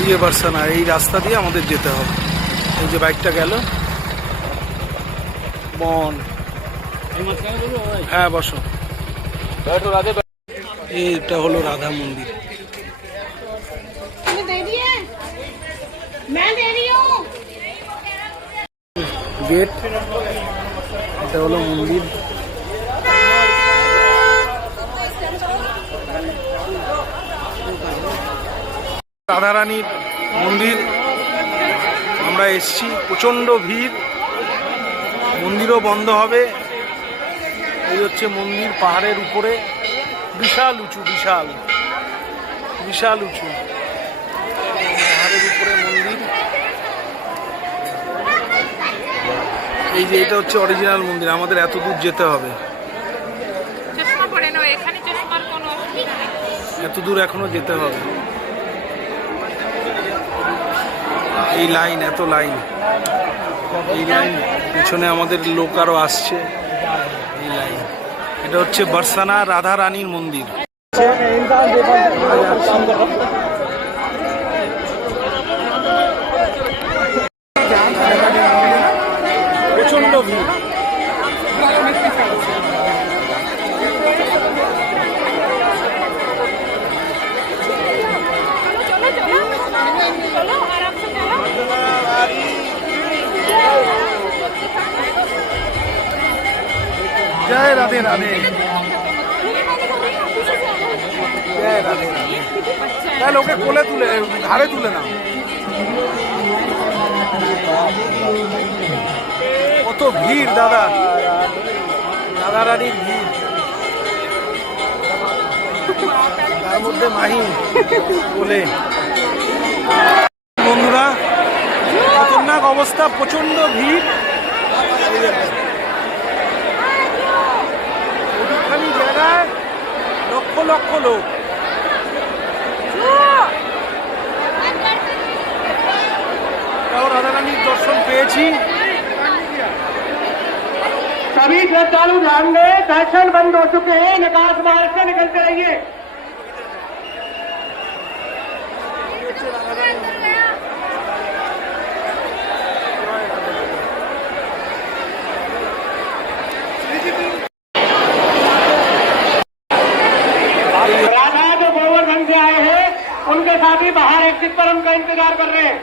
এই যে বার্সানা, এই রাস্তা দিয়ে আমাদের যেতে হবে। এই যে বাইকটা গেল বন। হ্যাঁ বসো। এইটা হলো রাধা মন্দির। গেট, এটা হলো মন্দির। রাধারানীর মন্দির আমরা এসছি, প্রচণ্ড ভিড়, মন্দিরও বন্ধ হবে। এই হচ্ছে মন্দির, পাহাড়ের উপরে, বিশাল উঁচু, বিশাল বিশাল উঁচু পাহাড়ের উপরে মন্দির। এই যে এটা হচ্ছে অরিজিনাল মন্দির, আমাদের এত দূর যেতে হবে, এত দূর এখনো যেতে হবে। এই লাইন, এত লাইন, এই লাইন, পিছনে আমাদের লোক আরো আসছে। এই লাইন, এটা হচ্ছে বার্সানা রাধা রানীর মন্দির। প্রচন্ড ভিড়। জয় রাধে রাধে, জয় রাধে রাধে। তাহলে ওকে কোলে তুলে, ঘাড়ে তুলে নাও। কত ভিড় দাদা, রাধা রানীর ভিড়, তার মধ্যে মাহি কোলে। বন্ধুরা, খতরনাক অবস্থা, প্রচন্ড ভিড়। ওইখানে জায়গায় লক্ষ লক্ষ লোক। তাও রাধা রানীর দর্শন পেয়েছি। सभी श्रद्धालु ध्यान दें, दर्शन बंद हो चुके हैं, निकास मार्ग से निकलते रहिए। राधा जो गोवर्धन से आए हैं, उनके साथी बाहर एग्जिट पर उनका इंतजार कर रहे हैं।